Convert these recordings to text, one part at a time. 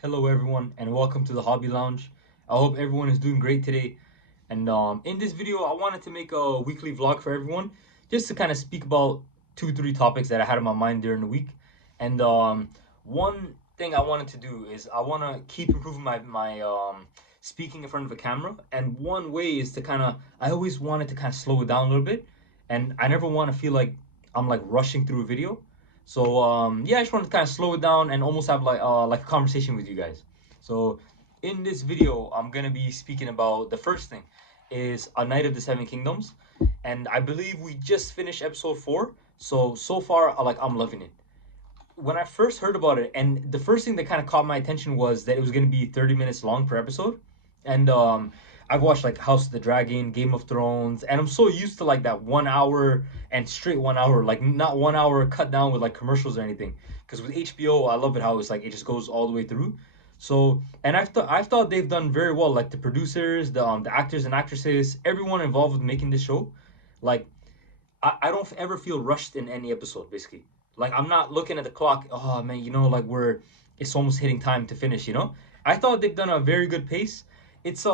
Hello, everyone, and welcome to the Hobby Lounge. I hope everyone is doing great today. And in this video, I wanted to make a weekly vlog for everyone, just to kind of speak about two, three topics that I had in my mind during the week. And one thing I wanted to do is I want to keep improving my speaking in front of a camera. And one way is to I always wanted to kind of slow it down a little bit, and I never want to feel like I'm like rushing through a video. So yeah, I just wanted to kind of slow it down and almost have like a conversation with you guys. So in this video, I'm gonna be speaking about the first thing is A Night of the Seven Kingdoms, and I believe we just finished episode 4. So far, like I'm loving it. When I first heard about it, and the first thing that kind of caught my attention was that it was gonna be 30 minutes long per episode, and I've watched like House of the Dragon, Game of Thrones, and I'm so used to like that 1 hour and straight 1 hour, like not 1 hour cut down with like commercials or anything. Because with HBO, I love it how it's like it just goes all the way through. So, and I thought they've done very well, like the producers, the actors and actresses, everyone involved with making this show. Like I don't ever feel rushed in any episode, basically. Like I'm not looking at the clock, oh man, like it's almost hitting time to finish. I thought they've done a very good pace. It's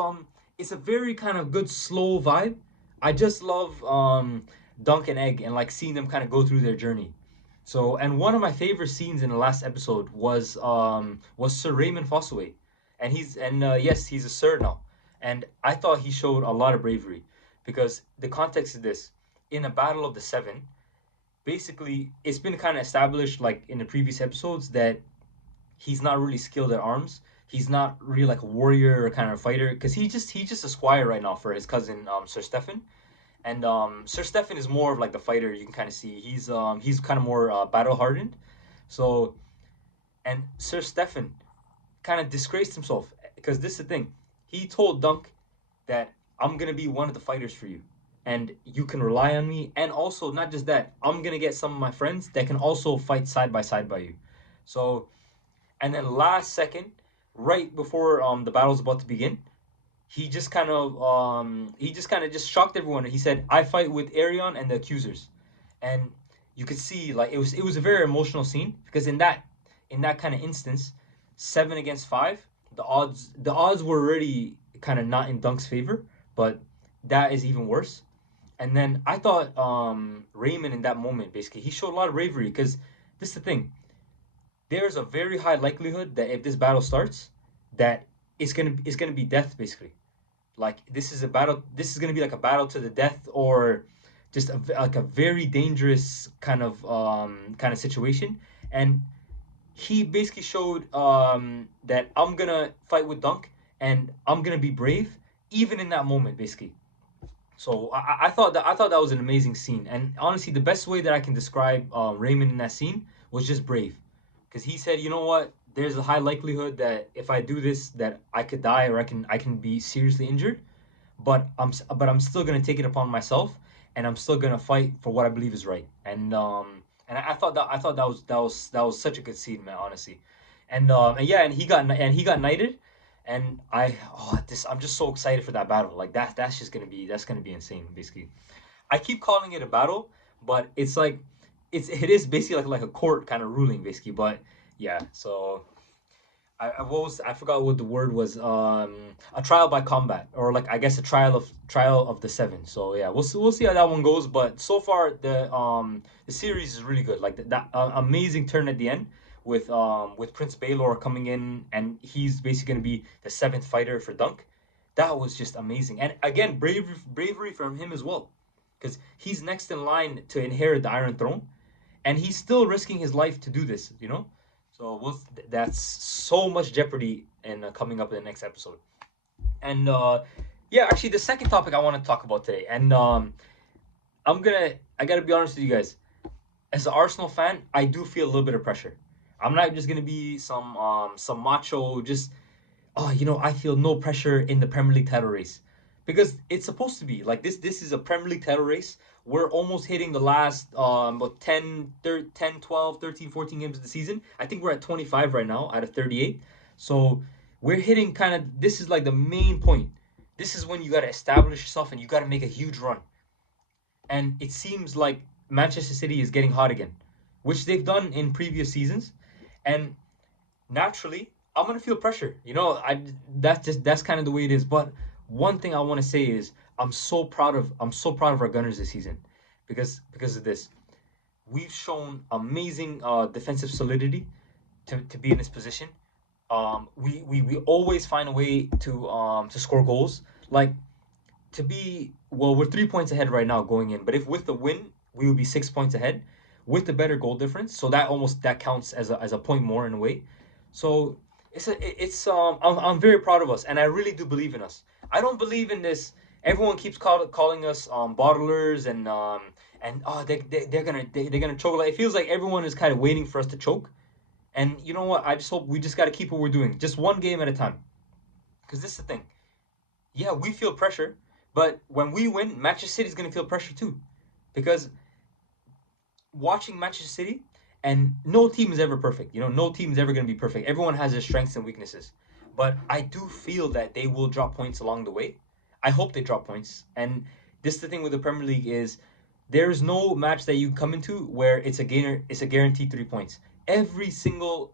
it's a very kind of good slow vibe. I just love Dunk and Egg and like seeing them kind of go through their journey. So, and one of my favorite scenes in the last episode was Sir Raymond Fossaway. And yes, he's a sir now. And I thought he showed a lot of bravery because the context is this: in a battle of the seven, basically it's been kind of established like in the previous episodes that he's not really skilled at arms. He's not really like a warrior or kind of fighter because he's just a squire right now for his cousin Sir Stefan. And Sir Stefan is more of like the fighter. You can kind of see he's kind of more battle hardened. So, and Sir Stefan kind of disgraced himself because this is the thing. He told Dunk that I'm gonna be one of the fighters for you, and you can rely on me. And also, not just that, I'm gonna get some of my friends that can also fight side by side by you. So, and then last second, right before the battle's about to begin, he just kind of just shocked everyone. He said, "I fight with Arion and the accusers," and you could see like it was a very emotional scene because in that kind of instance, 7 against 5, the odds were already kind of not in Dunk's favor, but that is even worse. And then I thought Raymond in that moment basically he showed a lot of bravery because this is the thing. There's a very high likelihood that if this battle starts, that it's gonna be death basically. Like this is a battle. This is gonna be like a battle to the death, or just like a very dangerous kind of situation. And he basically showed that I'm gonna fight with Dunk and I'm gonna be brave even in that moment, basically. So I thought that was an amazing scene. And honestly, the best way that I can describe Raymond in that scene was just brave, because he said, you know what? There's a high likelihood that if I do this, that I could die or I can be seriously injured, but I'm still gonna take it upon myself, and I'm still gonna fight for what I believe is right. And I thought that was such a good scene, man. Honestly, and yeah, and he got knighted, and I'm just so excited for that battle. Like that's gonna be insane. Basically, I keep calling it a battle, but it's like it is basically like a court kind of ruling, basically. But yeah, so I forgot what the word was. A trial by combat, or like I guess a trial of the seven. So yeah, we'll see how that one goes. But so far the series is really good. Like that amazing turn at the end with Prince Baelor coming in, and he's basically gonna be the seventh fighter for Dunk. That was just amazing, and again bravery from him as well, because he's next in line to inherit the Iron Throne, and he's still risking his life to do this. So that's so much jeopardy in coming up in the next episode. And yeah, actually, the second topic I want to talk about today, and I gotta be honest with you guys. As an Arsenal fan, I do feel a little bit of pressure. I'm not just gonna be some macho, just I feel no pressure in the Premier League title race, because it's supposed to be like this. This is a Premier League title race. We're almost hitting the last about 10, 12, 13, 14 games of the season. I think we're at 25 right now out of 38. So we're hitting kind of, this is like the main point. This is when you got to establish yourself and you got to make a huge run. And it seems like Manchester City is getting hot again, which they've done in previous seasons. And naturally, I'm gonna feel pressure. That's kind of the way it is. But one thing I want to say is I'm so proud of our Gunners this season, because of this. We've shown amazing defensive solidity to be in this position. We always find a way to score goals. Like, to be, well, we're 3 points ahead right now going in, but if with the win we would be 6 points ahead with the better goal difference, so that counts as a point more in a way. So I'm very proud of us, and I really do believe in us. I don't believe in this. Everyone keeps calling us bottlers, and they're gonna choke. Like, it feels like everyone is kind of waiting for us to choke. And you know what? I just hope we just got to keep what we're doing, just one game at a time. Because this is the thing. Yeah, we feel pressure, but when we win, Manchester City's gonna feel pressure too, because watching Manchester City, and no team is ever perfect. No team is ever gonna be perfect. Everyone has their strengths and weaknesses, but I do feel that they will drop points along the way. I hope they drop points, and this is the thing with the Premier League is there is no match that you come into where it's a guaranteed 3 points. Every single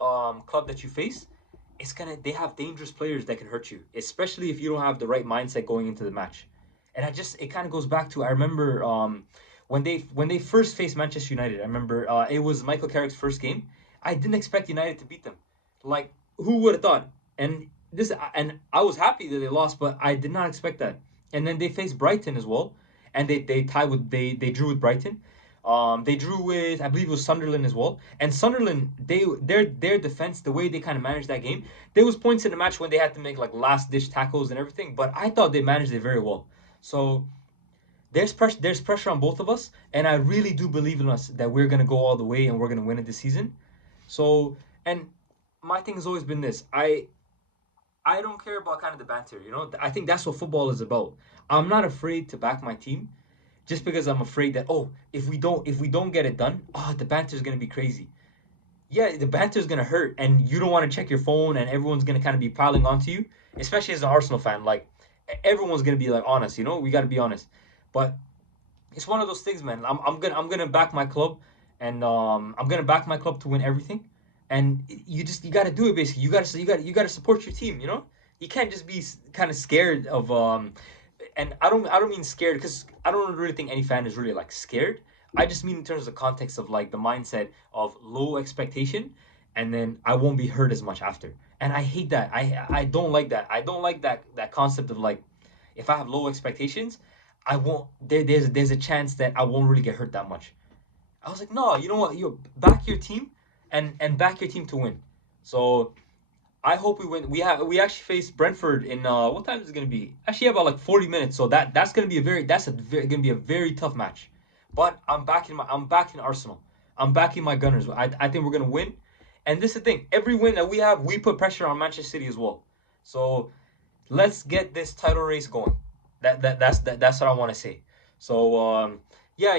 club that you face, they have dangerous players that can hurt you, especially if you don't have the right mindset going into the match. And it kind of goes back to, I remember when they first faced Manchester United. I remember it was Michael Carrick's first game. I didn't expect United to beat them. Like, who would have thought? And I was happy that they lost, but I did not expect that. And then they faced Brighton as well, and they drew with Brighton. They drew with, I believe it was Sunderland as well. And Sunderland, their defense, the way they kind of managed that game, there was points in the match when they had to make like last ditch tackles and everything. But I thought they managed it very well. So there's pressure on both of us, and I really do believe in us that we're gonna go all the way and we're gonna win it this season. So, and my thing has always been this: I don't care about kind of the banter. I think that's what football is about. I'm not afraid to back my team, just because I'm afraid that, oh, if we don't get it done, the banter is gonna be crazy. Yeah, the banter is gonna hurt, and you don't want to check your phone, and everyone's gonna kind of be piling onto you, especially as an Arsenal fan. Like, everyone's gonna be like honest. We got to be honest. But it's one of those things, man. I'm gonna back my club, and I'm gonna back my club to win everything. And you got to do it. Basically, you got to support your team. You can't just be kind of scared of And I don't mean scared, because I don't really think any fan is really like scared. I just mean in terms of the context of like the mindset of low expectation, and then I won't be hurt as much after. And I hate that. I don't like that. I don't like that concept of like, if I have low expectations, I won't. There's a chance that I won't really get hurt that much. I was like, no, you know what? You back your team, and back your team to win. So I hope we win. We actually face Brentford in what time is it gonna be? Actually, about like 40 minutes. So gonna be a very tough match. But I'm backing Arsenal. I'm backing my Gunners. I think we're gonna win. And this is the thing. Every win that we have, we put pressure on Manchester City as well. So let's get this title race going. That's what I want to say. So yeah,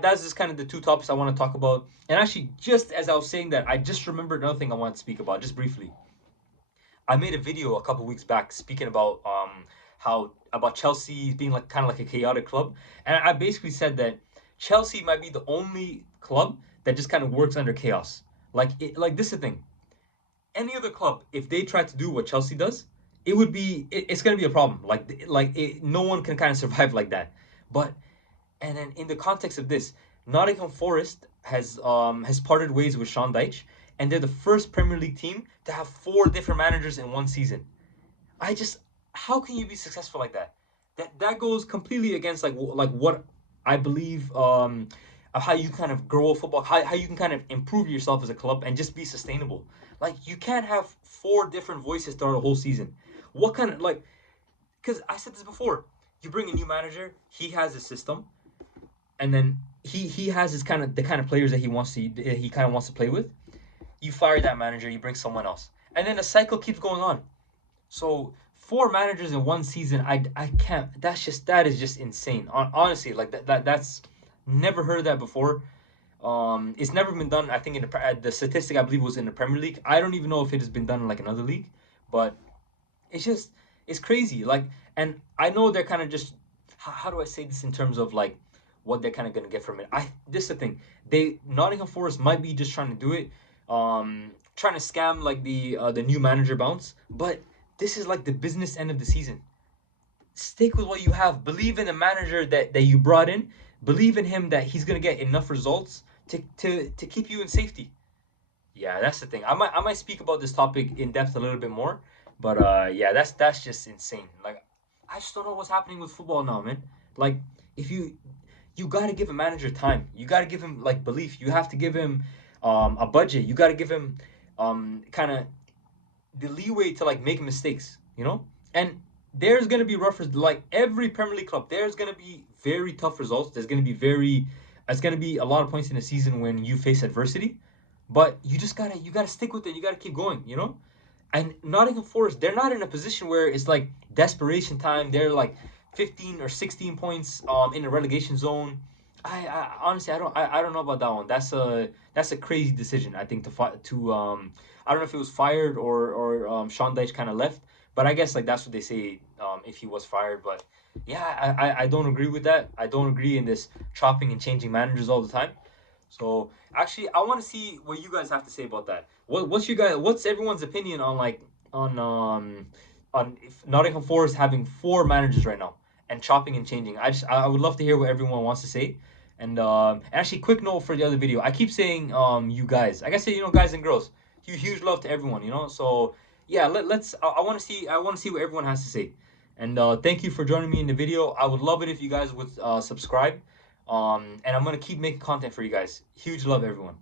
that's just kind of the two topics I want to talk about. And actually, just as I was saying that, I just remembered another thing I wanted to speak about, just briefly. I made a video a couple weeks back speaking about how about Chelsea being like kind of like a chaotic club, and I basically said that Chelsea might be the only club that just kind of works under chaos. Like this is the thing. Any other club, if they try to do what Chelsea does, it's gonna be a problem. No one can kind of survive like that. But and then in the context of this, Nottingham Forest has parted ways with Sean Dyche, and they're the first Premier League team to have four different managers in one season. I just How can you be successful like that? That goes completely against like what I believe of how you kind of grow a football, how you can kind of improve yourself as a club and just be sustainable. Like, you can't have four different voices throughout a whole season. What kind of like? Because I said this before. You bring a new manager, he has a system, and then he has his the kind of players that he kind of wants to play with. You fire that manager, you bring someone else, and then the cycle keeps going on. So four managers in one season, I can't. That is just insane. Honestly, like that's never heard of that before. It's never been done. I think the statistic I believe was in the Premier League. I don't even know if it has been done in like another league, but it's just it's crazy. Like, and I know they're kind of just how do I say this in terms of like what they're kind of gonna get from it. This is the thing. Nottingham Forest might be just trying to do it, trying to scam like the new manager bounce, but this is like the business end of the season. Stick with what you have. Believe in the manager that you brought in. Believe in him that he's gonna get enough results to keep you in safety. Yeah, that's the thing. I might speak about this topic in depth a little bit more, but yeah, that's just insane. Like, I just don't know what's happening with football now, man. Like, if you gotta give a manager time. You gotta give him like belief. You have to give him a budget. You gotta give him kind of the leeway to like make mistakes, you know? And there's gonna be rough, like every Premier League club. There's gonna be very tough results. There's gonna be it's gonna be a lot of points in a season when you face adversity. But you gotta stick with it. You gotta keep going, you know. And Nottingham Forest, they're not in a position where it's like desperation time. They're like 15 or 16 points in the relegation zone. I honestly I don't know about that one. That's a crazy decision. I think to I don't know if it was fired or Sean Dyche kind of left, but I guess like that's what they say if he was fired. But yeah, I don't agree with that. I don't agree in this chopping and changing managers all the time. So actually, I want to see what you guys have to say about that. What's everyone's opinion on like on if Nottingham Forest having four managers right now and chopping and changing? I would love to hear what everyone wants to say. And actually, quick note for the other video. I keep saying you guys. I guess say guys and girls. Huge love to everyone. So yeah, let's. I want to see what everyone has to say. And thank you for joining me in the video. I would love it if you guys would subscribe. And I'm gonna keep making content for you guys. Huge love, everyone.